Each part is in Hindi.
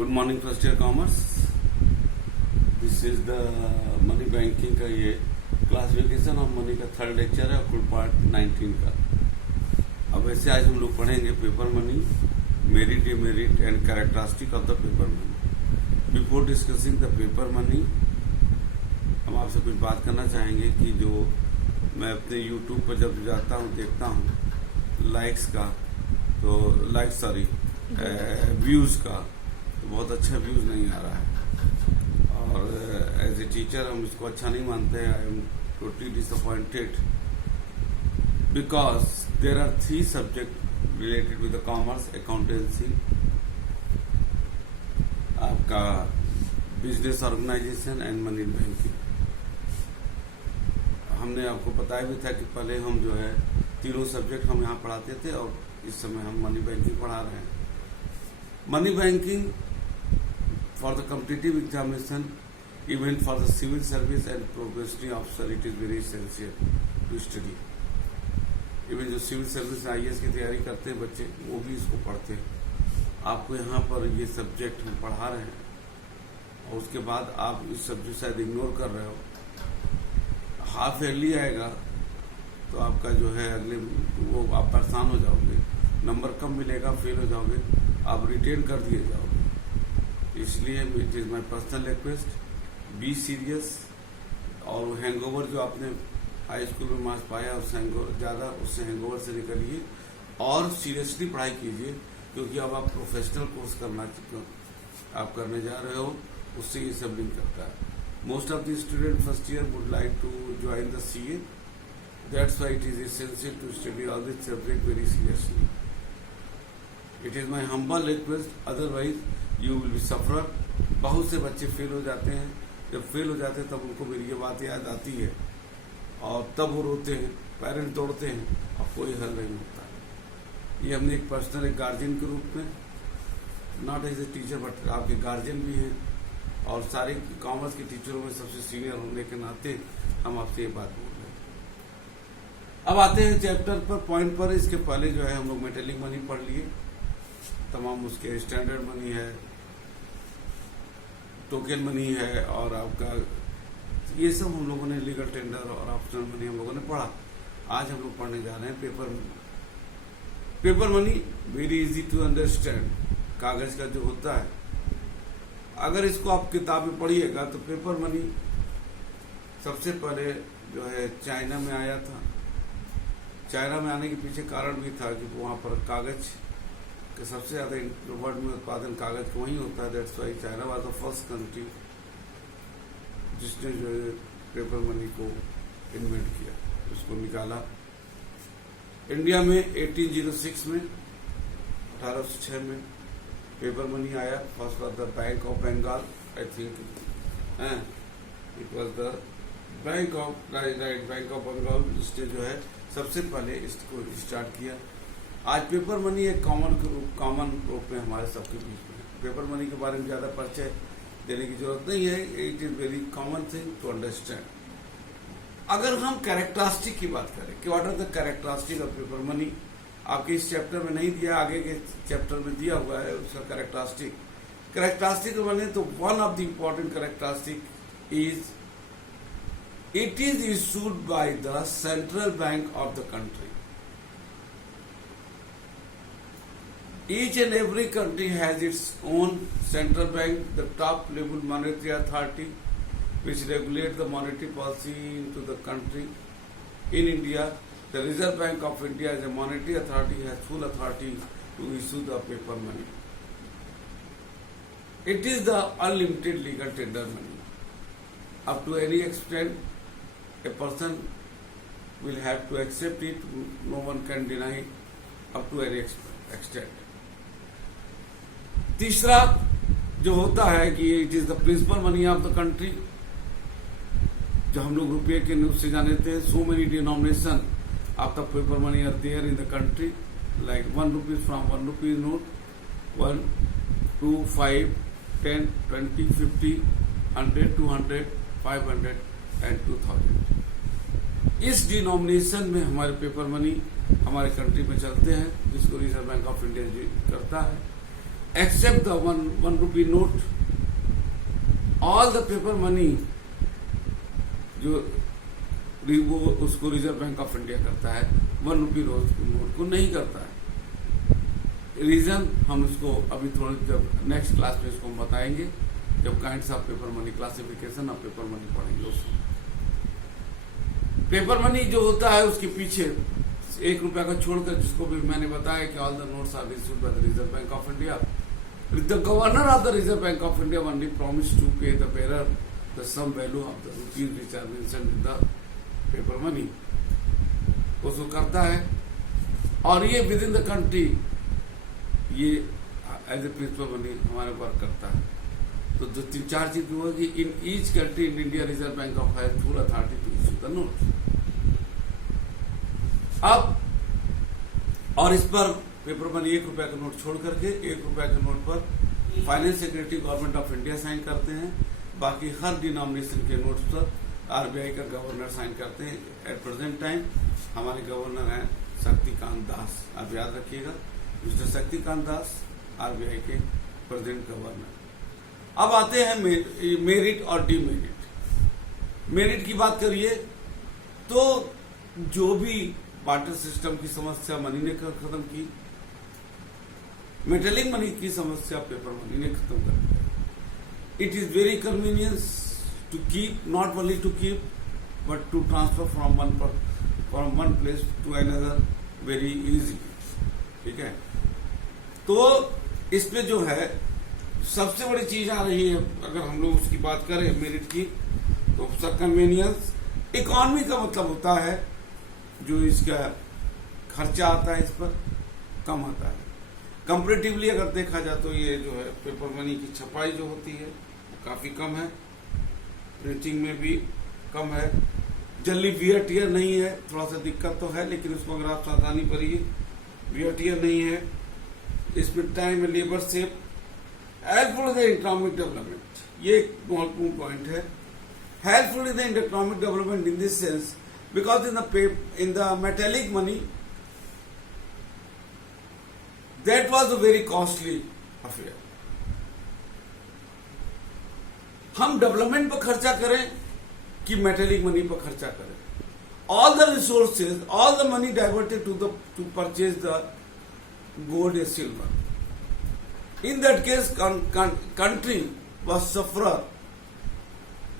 Good morning first year commerce. This is the money banking का ये क्लासिफिकेशन ऑफ मनी का थर्ड लेक्चर है, फुल पार्ट 19 का। अब वैसे आज हम लोग पढ़ेंगे paper money, merit, demerit and characteristic of the paper money. Before discussing the paper money, हम आपसे कुछ बात करना चाहेंगे कि जो मैं अपने यूट्यूब पर जब जाता हूँ देखता हूँ लाइक्स का, तो व्यूज का, तो बहुत अच्छा व्यूज नहीं आ रहा है और एज ए टीचर हम इसको अच्छा नहीं मानते हैं। I am totally disappointed because there are 3 subject related with the commerce, accountancy, आपका business organisation and money banking. हमने आपको बताया भी था कि पहले हम जो है तीनों सब्जेक्ट हम यहाँ पढ़ाते थे और इस समय हम मनी बैंकिंग पढ़ा रहे हैं। Money banking for the competitive examination, even for the civil service and probationary officer, it is very essential to study. Even जो सिविल सर्विस IAS की तैयारी करते हैं बच्चे, वो भी इसको पढ़ते हैं। आपको यहाँ पर ये सब्जेक्ट हम पढ़ा रहे हैं और उसके बाद आप इस सब्जेक्ट शायद इग्नोर कर रहे हो। हाफ ईयरली आएगा तो आपका जो है अगले वो आप परेशान हो जाओगे, नंबर कम मिलेगा, फेल हो जाओगे, आप रिटेन कर दिए जाओगे। इसलिए it is my personal request, be serious. और वो हैंगओवर जो आपने हाई स्कूल में मार्क्स पाया उससे हैंगओवर से निकलिए और सीरियसली पढ़ाई कीजिए, क्योंकि अब आप प्रोफेशनल कोर्स आप करने जा रहे हो, उससे ये सब लिंक करता है। Most of the students first year would like to join the CA. That's why it is essential to study all this subject very seriously. It is my humble request. Otherwise, you will be suffer. बहुत से बच्चे फेल हो जाते हैं। जब फेल हो जाते हैं तब उनको मेरी ये बात याद आती है और तब वो रोते हैं, पेरेंट्स दौड़ते हैं और कोई हल नहीं होता। ये हमने एक पर्सनल एक गार्जियन के रूप में, not as a teacher but आपके गार्जियन भी हैं और सारे कॉमर्स के टीचरों में सबसे सीनियर होने के नाते हम आपसे ये बात बोल रहे हैं। अब आते हैं चैप्टर पर, पॉइंट पर। इसके पहले जो है हम लोग मेटेलिक मनी पढ़ लिए, तमाम उसके स्टैंडर्ड मनी है, टोकन मनी है और आपका ये सब हम लोगों ने लीगल टेंडर और ऑप्शनल मनी हम लोगों ने पढ़ा। आज हम लोग पढ़ने जा रहे हैं paper money. Paper money very easy to understand. कागज का जो होता है, अगर इसको आप किताब में पढ़िएगा तो पेपर मनी सबसे पहले जो है चाइना में आया था। चाइना में आने के पीछे कारण भी था कि वहाँ पर कागज के सबसे ज्यादा वर्ल्ड में उत्पादन कागज का वहीं होता है। That's why China was the first country जिसने जो है पेपर मनी को इन्वेंट किया, उसको निकाला। इंडिया में 1806 में 1806 में पेपर मनी आया। First was the bank of Bengal, I think it was the bank of Bengal, जिसने जो है सबसे पहले इसको स्टार्ट किया। आज पेपर मनी एक कॉमन रूप में हमारे सबके बीच में है। पेपर मनी के बारे में ज्यादा परिचय देने की जरूरत नहीं है, it is very common thing to understand. अगर हम कैरेक्टरिस्टिक की बात करें कि what are the characteristic of paper money, आपके इस चैप्टर में नहीं दिया, आगे के चैप्टर में दिया हुआ है उसका कैरेक्टरिस्टिक बने तो one of the important characteristic is it is issued by the central bank of the country. Each and every country has its own central bank, the top level monetary authority, which regulates the monetary policy into the country. In India, the Reserve Bank of India as a monetary authority has full authority to issue the paper money. It is the unlimited legal tender money. Up to any extent, a person will have to accept it. No one can deny it up to any extent. तीसरा जो होता है कि it is the principal money of the country, जो हम लोग रुपये के नोट से जानते हैं। So many denomination of the paper money are there in the country, like 1 rupee from 1 rupee note, 1, 2, 5, 10, 20, 50, 100, 200, 500 and 2000। इस डिनोमिनेशन में हमारे पेपर मनी हमारे कंट्री में चलते हैं, जिसको रिजर्व बैंक ऑफ इंडिया करता है। except the one rupee note, all the paper money जो वो उसको रिजर्व बैंक ऑफ इंडिया करता है, 1 रुपी नोट को नहीं करता है। रीजन हम उसको अभी थोड़ा जब नेक्स्ट क्लास में इसको हम बताएंगे, जब kinds of paper money, classification of paper money पढ़ेंगे उसमें। पेपर मनी जो होता है उसके पीछे 1 रुपया का छोड़कर, जिसको भी मैंने बताया कि all the notes are issued by the reserve bank of India, the governor of the reserve bank of India only promise to pay the bearer the sum value of the rupees which are mentioned in the paper money, उसको करता है। और ये विद इन द कंट्री ये एज ए प्रिंसिपल मनी हमारे वर्क करता है। तो जो 3-4 चीज हुआ कि in each country in India Reserve bank of has full authority to issue the note. अब और इस पर पेपर मनी 1 रुपया का नोट छोड़ करके 1 रुपया के नोट पर finance secretary government of India sign करते हैं। बाकी हर डिनोमिनेशन के नोट्स पर आरबीआई का गवर्नर साइन करते हैं। एट प्रेजेंट टाइम हमारे गवर्नर हैं शक्तिकांत दास, आप याद रखिएगा, मिस्टर शक्तिकांत दास आरबीआई के प्रेजेंट गवर्नर। अब आते हैं मेरिट और डीमेरिट। मेरिट की बात करिए तो जो भी बार्टर सिस्टम की समस्या मनी ने खत्म की, मेटेलिक मनी की समस्या पेपर मनी ने खत्म कर दिया। It is very convenience to keep, not only to keep but to transfer from one place to another very easy. ठीक है, तो इसमें जो है सबसे बड़ी चीज आ रही है, अगर हम लोग उसकी बात करें मेरिट की, तो सर कन्वीनियंस। इकोनॉमी का मतलब होता है जो इसका खर्चा आता है इस पर कम आता है। कंपैरेटिवली अगर देखा जाए तो ये जो है पेपर मनी की छपाई जो होती है वो काफी कम है, प्रिंटिंग में भी कम है, जल्दी वियर टियर नहीं है, थोड़ा सा दिक्कत तो है लेकिन उसको अगर आप सावधानी करिए, वियर टियर नहीं है, इसमें time and labour save, helpful in the economic development, ये एक महत्वपूर्ण पॉइंट है। Helpful in the economic development in this sense because in the metallic money that was a very costly affair। हम डेवलपमेंट पर खर्चा करें कि मेटेलिक मनी पर खर्चा करें, all the resources, all the money diverted to purchase the gold and silver, in that case country was sufferer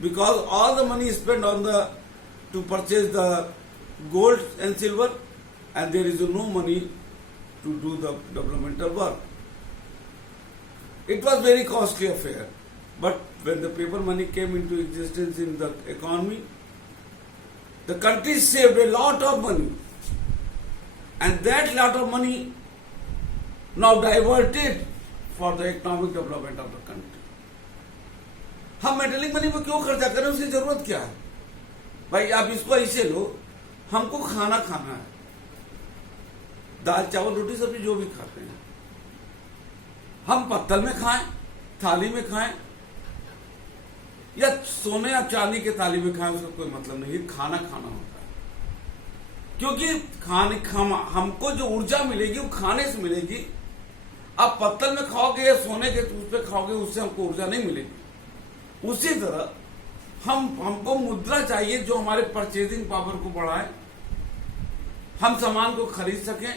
because all the money spent on to purchase the gold and silver and there is no money to do the developmental work. It was very costly affair, but when the paper money came into existence in the economy, the country saved a lot of money and that lot of money now diverted for the economic development of the country। हम मेटेलिक मनी पर क्यों खर्चा करें, उसकी जरूरत क्या है भाई? आप इसको ऐसे लो, हमको खाना खाना है, दाल चावल रोटी सब्जी जो भी खाते हैं, हम पत्तल में खाएं, थाली में खाएं या सोने या चांदी के थाली में खाएं, उसका कोई मतलब नहीं है। खाना खाना होता है क्योंकि हमको जो ऊर्जा मिलेगी वो खाने से मिलेगी। आप पत्तल में खाओगे या सोने के उस पे खाओगे, उससे हमको ऊर्जा नहीं मिलेगी। उसी तरह हमको मुद्रा चाहिए जो हमारे परचेजिंग पावर को बढ़ाए, हम सामान को खरीद सकें,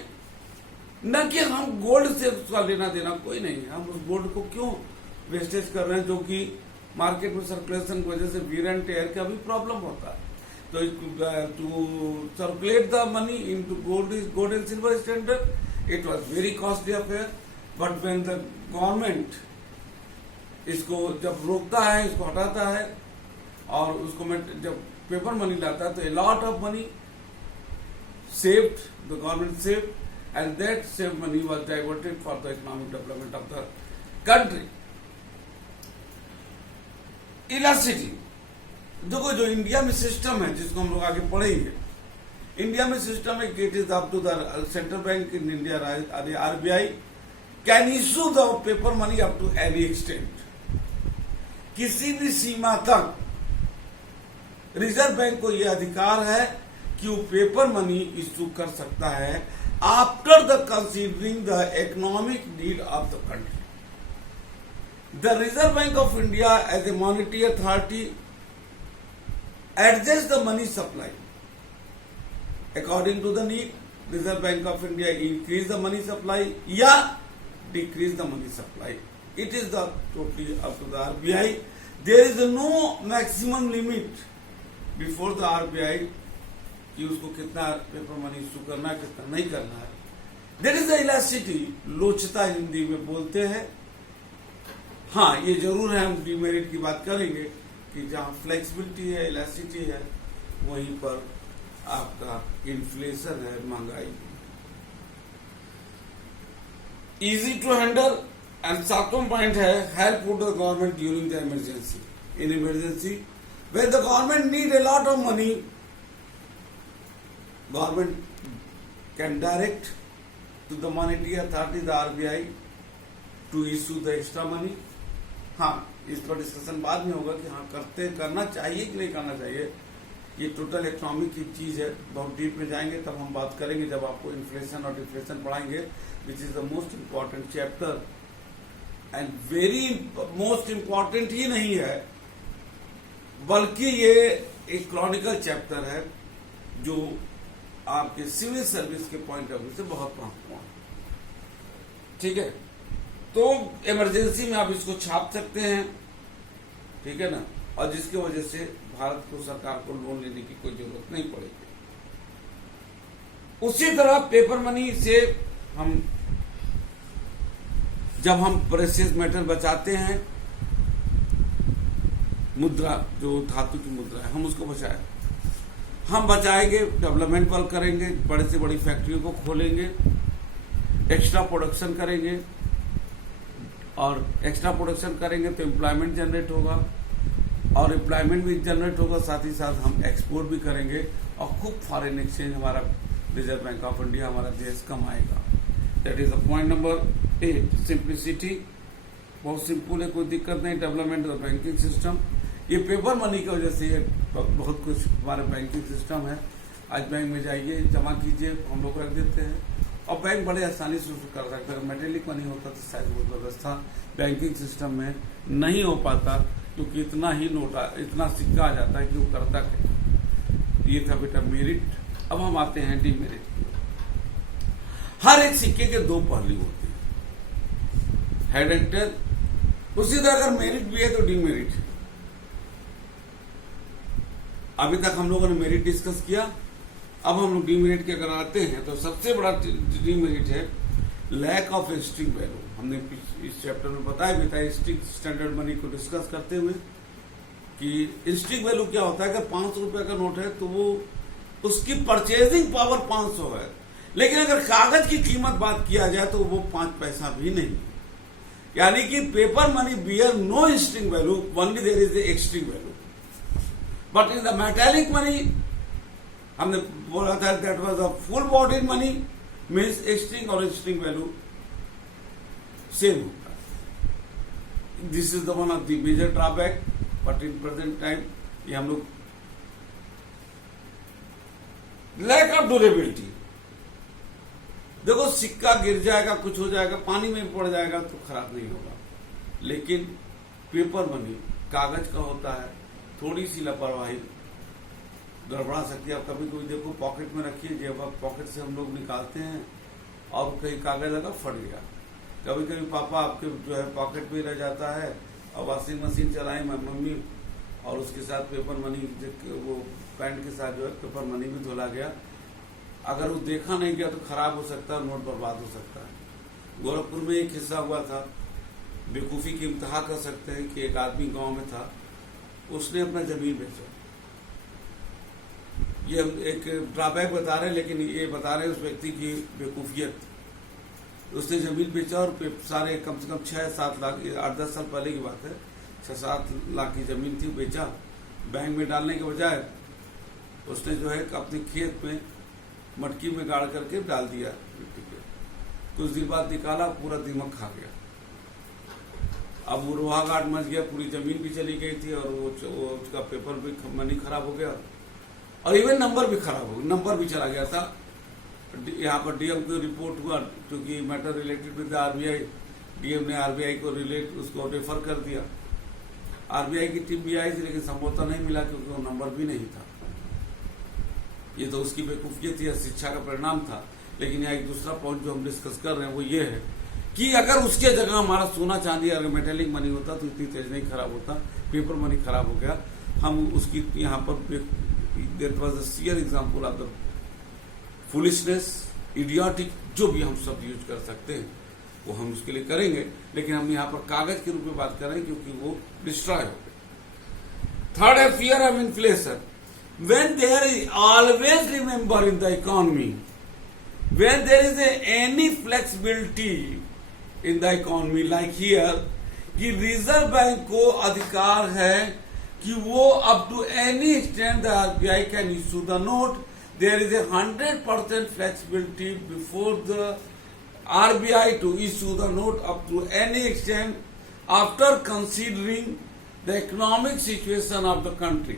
न कि हम गोल्ड से उसका लेना देना कोई नहीं है। हम उस गोल्ड को क्यों वेस्टेज कर रहे हैं, जो कि मार्केट में सर्कुलेशन की वजह से वियर एंड टेयर का भी प्रॉब्लम होता है। तो to circulate the money into gold and silver standard, it was very costly affair, but when the government इसको जब रोकता है, इसको हटाता है और उसको जब पेपर मनी लाता है, तो a lot of money saved, the government saved, and that saved money was diverted for the economic development of the country। Elasticity देखो, जो इंडिया में सिस्टम है जिसको हम लोग आगे पढ़ेंगे, इंडिया में सिस्टम है, it is up to the central bank in India, RBI can issue the paper money up to any extent. किसी भी सीमा तक रिजर्व बैंक को यह अधिकार है कि वो पेपर मनी इशू कर सकता है after the considering the economic need of the country. The Reserve Bank of India as a monetary authority adjusts the money supply according to the need. Reserve Bank of India increase the money supply या decrease the money supply. It is the totally up to the RBI. There is no maximum limit before the RBI कि उसको कितना पेपर मनी इशू करना है, कितना नहीं करना है. There is the elasticity, लोचता Hindi में बोलते हैं. हाँ, ये जरूर है, हम डीमेरिट की बात करेंगे कि जहाँ फ्लेक्सिबिलिटी है, इलास्टिसिटी है, वहीं पर आपका इन्फ्लेशन है, महंगाई. Easy to handle. एंड सातवां पॉइंट है help to the government during the emergency. In emergency when the government need a lot of money, government can direct to the monetary authority, the RBI, to issue the extra money. हाँ, इस पर डिस्कशन बाद में होगा कि हाँ करना चाहिए कि नहीं करना चाहिए. ये टोटल इकोनॉमिक की चीज है, बहुत डीप में जाएंगे तब हम बात करेंगे जब आपको इन्फ्लेशन और डिफ्लेशन पढ़ाएंगे, which is the most important chapter. And very most important ही नहीं है, बल्कि ये एक क्रॉनिकल चैप्टर है जो आपके सिविल सर्विस के पॉइंट ऑफ व्यू से बहुत महत्वपूर्ण है. ठीक है, तो इमरजेंसी में आप इसको छाप सकते हैं, ठीक है ना, और जिसकी वजह से भारत को, सरकार को लोन लेने की कोई जरूरत नहीं पड़ेगी. उसी तरह पेपर मनी से जब हम प्रेशियस मेटल बचाते हैं, मुद्रा जो धातु की मुद्रा है, हम उसको हम बचाएंगे, डेवलपमेंट वर्क करेंगे, बड़े से बड़ी फैक्ट्रियों को खोलेंगे, एक्स्ट्रा प्रोडक्शन करेंगे, और एक्स्ट्रा प्रोडक्शन करेंगे तो एम्प्लॉयमेंट जनरेट होगा, और एम्प्लॉयमेंट भी जनरेट होगा, साथ ही साथ हम एक्सपोर्ट भी करेंगे, और खूब फॉरेन एक्सचेंज हमारा रिजर्व बैंक ऑफ इंडिया, हमारा देश कमाएगा. That is the point number 8. Simplicity, बहुत सिंपल है, कोई दिक्कत नहीं. डेवलपमेंट ऑफ बैंकिंग सिस्टम, ये पेपर मनी की वजह से बहुत कुछ हमारा बैंकिंग सिस्टम है. आज बैंक में जाइए, जमा कीजिए, हम लोग रख देते हैं, और बैंक बड़े आसानी से उसको कर सकते हैं. मेटेलिक मनी होता तो शायद वो व्यवस्था बैंकिंग सिस्टम में नहीं हो पाता, क्योंकि इतना ही नोटा, इतना सिक्का आ जाता है कि वो करता क्या. ये था बेटा मेरिट. अब हम आते हैं डीमेरिट. हर एक सिक्के के दो पहलू होते हैं, हेड एंड टेल. उसी तरह अगर मेरिट भी है तो डीमेरिट है. अभी तक हम लोगों ने मेरिट डिस्कस किया, अब हम लोग डीमेरिट के अगर आते हैं तो सबसे बड़ा डीमेरिट है लैक ऑफ इंस्टिंक्ट वैल्यू. हमने इस चैप्टर में बताया भी था इंस्टिंक्ट स्टैंडर्ड मनी को डिस्कस करते हुए कि इंस्टिंक्ट वैल्यू क्या होता है. अगर 500 रुपए का नोट है तो वो उसकी परचेजिंग पावर 500 है, लेकिन अगर कागज की कीमत बात किया जाए तो वो 5 पैसा भी नहीं. यानी कि paper money bear no instinct value, only there is the extinct value. But in the metallic money हमने बोला था that was a full bodied money, means extinct और इंस्टिंक्ट वैल्यू सेम होता है. This is the one of the major drawback. But in present time ये हम लोग लैक ऑफ ड्यूरेबिलिटी. देखो, सिक्का गिर जाएगा, कुछ हो जाएगा, पानी में पड़ जाएगा तो खराब नहीं होगा, लेकिन पेपर मनी कागज का होता है, थोड़ी सी लापरवाही गड़बड़ा सकती है. आप कभी कभी देखो, पॉकेट में रखिए, जब आप पॉकेट से हम लोग निकालते हैं और कहीं कागज लगा, फट गया. कभी कभी पापा आपके जो है पॉकेट में रह जाता है, और वॉशिंग मशीन चलाई मम्मी, और उसके साथ पेपर मनी, वो पैंट के साथ जो है पेपर मनी भी धुला गया. अगर वो देखा नहीं गया तो खराब हो सकता है, नोट बर्बाद हो सकता है. गोरखपुर में एक हिस्सा हुआ था, बेवकूफ़ी की इम्तिहा कर सकते हैं कि एक आदमी गांव में था, उसने अपना जमीन बेचा. ये एक ड्रॉबैक बता रहे हैं, लेकिन ये बता रहे हैं उस व्यक्ति की बेवकूफियत. उसने जमीन बेचा और सारे कम से कम 6-7 लाख, 8-10 साल पहले की बात है, 6-7 लाख की जमीन थी, बेचा. बैंक में डालने के बजाय उसने जो है अपने खेत में मटकी में गाड़ करके डाल दिया मिट्टी पे. कुछ दिन बाद निकाला, पूरा दीमक खा गया. अब वो रोहा घाट मच गया, पूरी जमीन भी चली गई थी, और वो उसका पेपर भी मनी खराब हो गया, और इवन नंबर भी खराब हो गया, नंबर भी चला गया था. यहाँ पर डीएम को रिपोर्ट हुआ, क्योंकि matter related with the RBI, DM ने आरबीआई को उसको रेफर कर दिया। आरबीआई की टीम भी आई थी, लेकिन संभवतः नहीं मिला क्योंकि वो नंबर भी नहीं था। ये तो उसकी बेवकूफियत थी, शिक्षा का परिणाम था। लेकिन यहाँ एक दूसरा पॉइंट जो हम डिस्कस कर रहे हैं वो ये है कि अगर उसके जगह हमारा सोना चांदी अगर मेटेलिक मनी होता तो इतनी तेज नहीं खराब होता, पेपर मनी खराब हो गया। हम उसकी यहाँ पर there was a clear example of the foolishness, idiotic, जो भी हम शब्द यूज कर सकते हैं वो हम उसके लिए करेंगे, लेकिन हम यहाँ पर कागज के रूप में बात कर रहे हैं क्योंकि वो डिस्ट्रॉय हो गए। थर्ड है fear of inflation. When there is always remember in the economy, when there is any flexibility in the economy like here, कि रिजर्व बैंक को अधिकार है कि वो up to any extent the RBI can issue the note. There is 100% flexibility before the RBI to issue the note up to any extent after considering the economic situation of the country.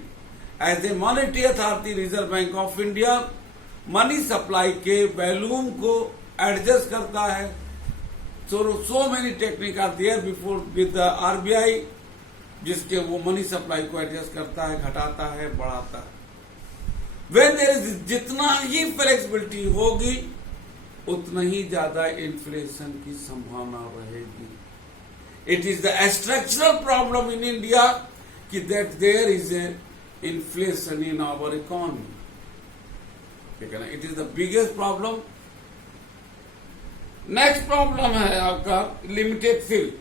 As a monetary authority, Reserve Bank of India money supply के वॉल्यूम को एडजस्ट करता है। So many techniques are there before with the RBI, जिसके वो मनी सप्लाई को एडजस्ट करता है, घटाता है, बढ़ाता है। When there is जितना ही फ्लेक्सिबिलिटी होगी उतना ही ज्यादा इन्फ्लेशन की संभावना रहेगी। It is the structural problem in India कि that there is a inflation in our economy, ठीक है ना। It is the biggest problem. Next problem है आपका लिमिटेड फिल।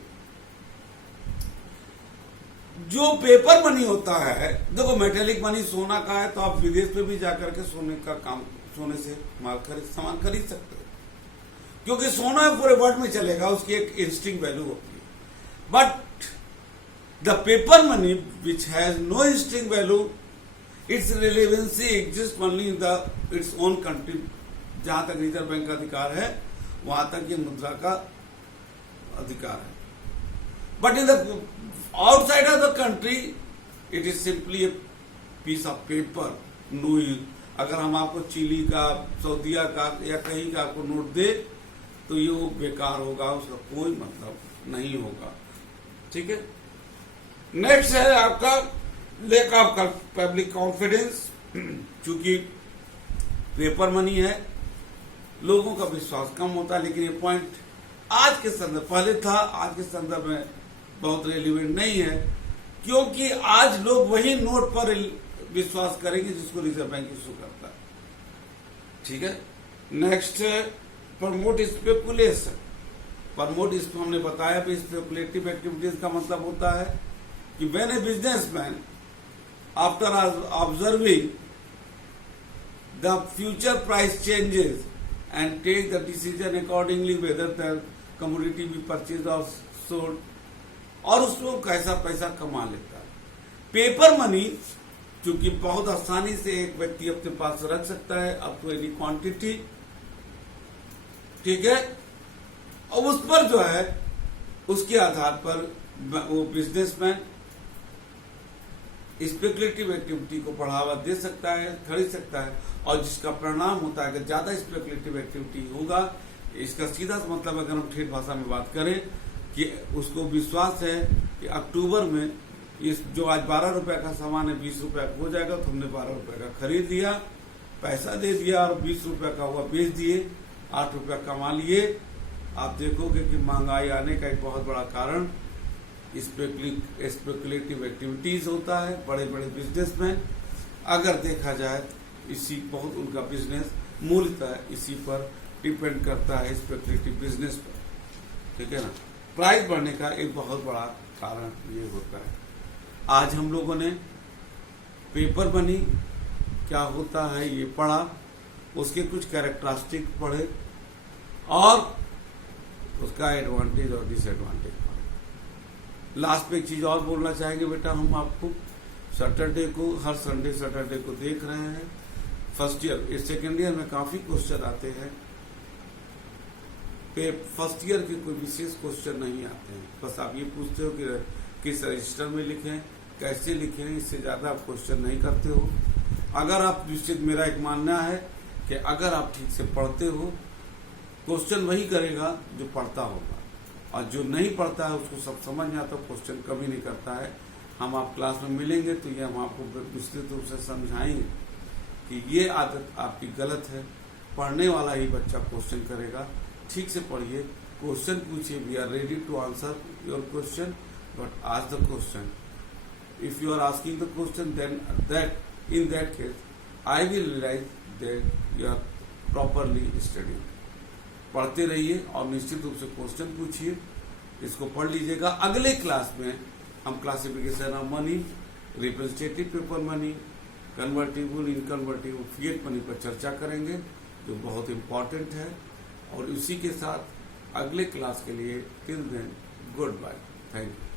जो पेपर मनी होता है, देखो मेटेलिक मनी सोना का है तो आप विदेश में भी जाकर के सोने से सामान खरीद सकते हो, क्योंकि सोना पूरे वर्ल्ड में चलेगा, उसकी एक इंस्टिंक्ट वैल्यू होती है। But the paper money which has no instinct value, its relevancy exist only in the its own country. जहां तक रिजर्व बैंक का अधिकार है वहां तक ये मुद्रा का अधिकार है। But in the outside of the country it is simply a piece of paper, no use। अगर हम आपको चिली का, सऊदीया का या कहीं का आपको नोट दे तो ये वो बेकार होगा, उसका कोई मतलब नहीं होगा, ठीक है। नेक्स्ट है आपका लैक ऑफ पब्लिक कॉन्फिडेंस। चूंकि पेपर मनी है, लोगों का विश्वास कम होता है। लेकिन ये पॉइंट आज के संदर्भ, पहले था, आज के संदर्भ में बहुत रेलिवेंट नहीं है, क्योंकि आज लोग वही नोट पर विश्वास करेंगे जिसको रिजर्व बैंक इशू करता है, ठीक है। नेक्स्ट है प्रमोट स्पेकुलेशन। प्रमोट, इसको हमने बताया भी, स्पेकुलेटिव एक्टिविटीज का मतलब होता है कि when a businessman after observing the future price changes and take the decision accordingly whether the commodity be purchase और सोल्ड, और उसमें कैसा पैसा कमा लेता है। पेपर मनी क्योंकि बहुत आसानी से एक व्यक्ति अपने पास रख सकता है अप टू एनी क्वांटिटी, ठीक है, और उस पर जो है उसके आधार पर वो बिजनेसमैन स्पेकुलेटिव एक्टिविटी को बढ़ावा दे सकता है, खरीद सकता है, और जिसका परिणाम होता है कि ज्यादा स्पेकुलेटिव एक्टिविटी होगा। इसका सीधा मतलब अगर हम ठेठ भाषा में बात करें कि उसको विश्वास है कि अक्टूबर में इस जो आज 12 रुपए का सामान है 20 रुपए का हो जाएगा, तो हमने 12 रुपए का खरीद लिया, पैसा दे दिया और 20 रुपए का हुआ बेच दिए, 8 रुपया कमा लिए। आप देखोगे कि महंगाई आने का एक बहुत बड़ा कारण स्पेकुलेटिव एक्टिविटीज होता है। बड़े बड़े बिजनेसमैन अगर देखा जाए इसी बहुत उनका बिजनेस मूलतः इसी पर डिपेंड करता है, स्पेकुलेटिव बिजनेस पर, ठीक है ना। प्राइस बढ़ने का एक बहुत बड़ा कारण ये होता है। आज हम लोगों ने पेपर मनी क्या होता है ये पढ़ा, उसके कुछ कैरेक्टरिस्टिक पढ़े और उसका एडवांटेज और डिसएडवांटेज पढ़े। लास्ट में एक चीज और बोलना चाहेंगे बेटा, हम आपको सैटरडे को, हर संडे सैटरडे को देख रहे हैं। फर्स्ट ईयर, सेकेंड ईयर में काफी क्वेश्चन आते हैं, फर्स्ट ईयर के कोई विशेष क्वेश्चन नहीं आते हैं। बस आप ये पूछते हो कि किस रजिस्टर में लिखें, कैसे लिखें, इससे ज्यादा आप क्वेश्चन नहीं करते हो। अगर आप निश्चित, मेरा एक मानना है कि अगर आप ठीक से पढ़ते हो, क्वेश्चन वही करेगा जो पढ़ता होगा, और जो नहीं पढ़ता है उसको सब समझ में आता, क्वेश्चन कभी नहीं करता है। हम आप क्लास में मिलेंगे तो ये हम आपको विस्तृत रूप से समझाएंगे कि ये आदत आपकी गलत है। पढ़ने वाला ही बच्चा क्वेश्चन करेगा। ठीक से पढ़िए, क्वेश्चन पूछिए। We are ready to answer your question, but ask the question. If you are asking the question, then in that case I will realize that you are properly studying। पढ़ते रहिए और निश्चित रूप से क्वेश्चन पूछिए, इसको पढ़ लीजिएगा। अगले क्लास में हम classification of money, representative paper money, convertible, inconvertible, fiat money पर चर्चा करेंगे, जो बहुत इंपॉर्टेंट है। और इसी के साथ अगले क्लास के लिए till then good bye, thank you.